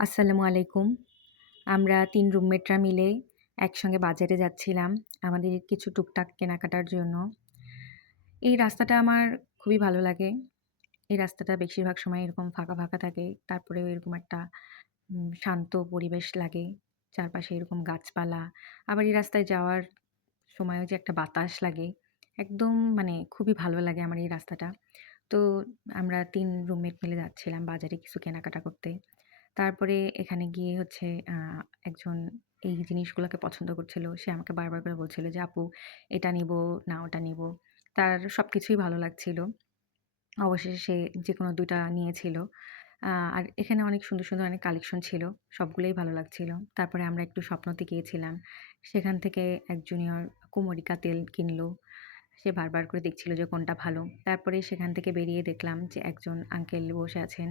আসসালামু আলাইকুম। আমরা ৩ রুমমেটরা মিলে একসঙ্গে বাজারে যাচ্ছিলাম আমাদের কিছু টুকটাক কেনাকাটার জন্য। এই রাস্তাটা আমার খুবই ভালো লাগে। এই রাস্তাটা বেশিরভাগ সময় এরকম ফাঁকা, ফাঁকা থাকে। তারপরেও এরকম একটা শান্ত পরিবেশ লাগে। চারপাশে এরকম গাছপালা। আবার এই রাস্তায় যাওয়ার সময়ও যে একটা বাতাস লাগে, একদম মানে খুবই ভালো লাগে আমার এই রাস্তাটা। তো আমরা ৩ রুমমেট মিলে যাচ্ছিলাম বাজারে কিছু কেনাকাটা করতে। তারপরে এখানে গিয়ে হচ্ছে আ একজন এই জিনিসগুলোকে পছন্দ করছিল। সে আমাকে বারবার করে বলছিল যে, "আপু এটা নিবো, না ওটা নিবো।" তার সবকিছুই ভালো লাগছিল। অবশেষে সে যেকোনো ২ টা নিয়েছিল। আর এখানে অনেক সুন্দর, সুন্দর অনেক কালেকশন ছিল। সবগুলোই ভালো লাগছিল। তারপরে আমরা একটু স্বপ্নতে গিয়েছিলাম। সেখান থেকে এক জুনিয়র কুমরিকা তেল কিনলো। সে বারবার করে দেখছিল যে কোনটা ভালো। তারপরে সেখান থেকে বেরিয়ে দেখলাম যে একজন আঙ্কেল বসে আছেন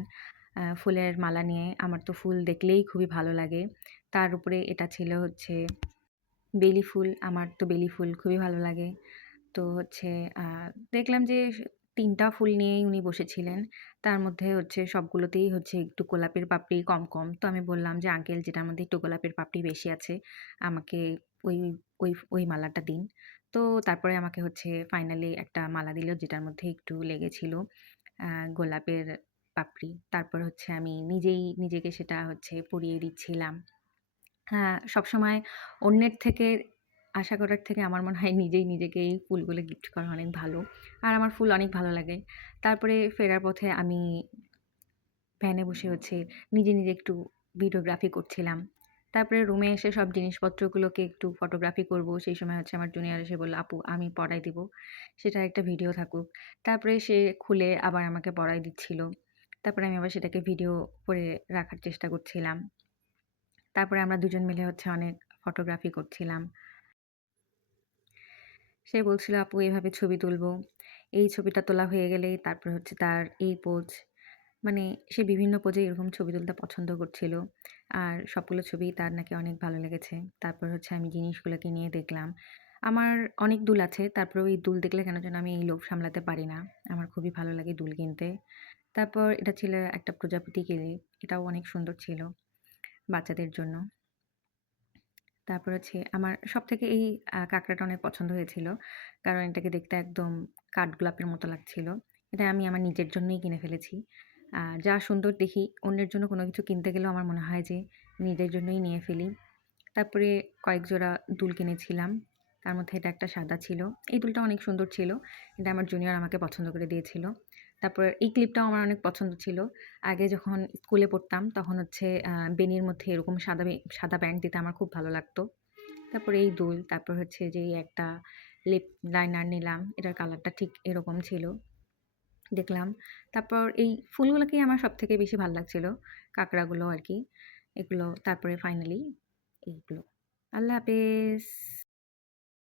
ফুলের মালা নিয়ে। আমার তো ফুল দেখলেই খুবই ভালো লাগে। তার উপরে এটা ছিল হচ্ছে বেলি ফুল। আমার তো বেলি ফুল খুবই ভালো লাগে। তো হচ্ছে আ দেখলাম যে ৩ টা ফুল নিয়েই উনি বসেছিলেন। তার মধ্যে হচ্ছে সবগুলোতেই হচ্ছে একটু গোলাপের পাপড়ি কম, কম। তো আমি বললাম যে, "আঙ্কেল যেটার মধ্যে একটু গোলাপের পাপড়ি বেশি আছে, আমাকে ওই ওই মালাটা দিন।" তো তারপরে আমাকে হচ্ছে ফাইনালি একটা মালা দিল যেটার মধ্যে একটু লেগেছিল আ গোলাপের পাপড়ি। তারপর হচ্ছে আমি নিজেই নিজেকে সেটা হচ্ছে পরিয়ে দিচ্ছিলাম। হ্যাঁ, সবসময় অন্যের থেকে আশা করার থেকে আমার মনে হয় নিজেই নিজেকে এই ফুলগুলো গিফট করা অনেক ভালো। আর আমার ফুল অনেক ভালো লাগে। তারপরে ফেরার পথে আমি ভ্যানে বসে হচ্ছে নিজে, নিজে একটু ভিডিওগ্রাফি করছিলাম। তারপরে রুমে এসে সব জিনিসপত্রগুলোকে একটু ফটোগ্রাফি করব। সেই সময় হচ্ছে আমার জুনিয়র এসে বলল, "আপু আমি পড়ায় দিব। সেটার একটা ভিডিও থাকুক।" তারপরে সে খুলে আবার আমাকে পড়ায় দিচ্ছিল। তারপরে আমি আবার সেটাকে ভিডিও করে রাখার চেষ্টা করছিলাম। তারপরে আমরা দুজন মিলে হচ্ছে অনেক ফটোগ্রাফি করছিলাম। সে বলছিল, "আপু এভাবে ছবি তুলবো। এই ছবিটা তোলা হয়ে গেলেই তারপরে হচ্ছে তার এই পোজ।" মানে সে বিভিন্ন পোজে এরকম ছবি তুলতে পছন্দ করছিল। আর সবগুলো ছবিই তার নাকি অনেক ভালো লেগেছে। তারপর হচ্ছে আমি জিনিসগুলোকে নিয়ে দেখলাম। আমার অনেক দুল আছে। তারপরেও এই দুল দেখলে কেন যেন আমি এই লোভ সামলাতে পারি না। আমার খুবই ভালো লাগে দুল কিনতে। তারপর এটা ছিল একটা প্রজাপতি কিলিপ। এটাও অনেক সুন্দর ছিল বাচ্চাদের জন্য। তারপর হচ্ছে আমার সবথেকে এই কাঁকড়াটা অনেক পছন্দ হয়েছিল। কারণ এটাকে দেখতে একদম কাঠগোলাপের মতো লাগছিল। এটা আমি আমার নিজের জন্যই কিনে ফেলেছি। যা সুন্দর দেখি অন্যের জন্য কোনো কিছু কিনতে গেলেও আমার মনে হয় যে নিজের জন্যই নিয়ে ফেলি। তারপরে কয়েক জোড়া দুল কিনেছিলাম। তার মধ্যে এটা একটা সাদা ছিল। এই দুলটা অনেক সুন্দর ছিল। এটা আমার জুনিয়র আমাকে পছন্দ করে দিয়েছিল। তারপর এই ক্লিপটাও আমার অনেক পছন্দ ছিল। আগে যখন স্কুলে পড়তাম তখন হচ্ছে বেনির মধ্যে এরকম সাদা ব্যান্ড দিতে আমার খুব ভালো লাগতো। তারপরে এই দুল, তারপর হচ্ছে যে এই একটা লিপ লাইনার নিলাম। এটার কালারটা ঠিক এরকম ছিল। দেখলাম। তারপর এই ফুলগুলোকেই আমার সবথেকে বেশি ভাল লাগছিল। কাঁকড়াগুলো আরকি। এগুলো তারপরে ফাইনালি এইগুলো। আল্লাহ হাফেজ।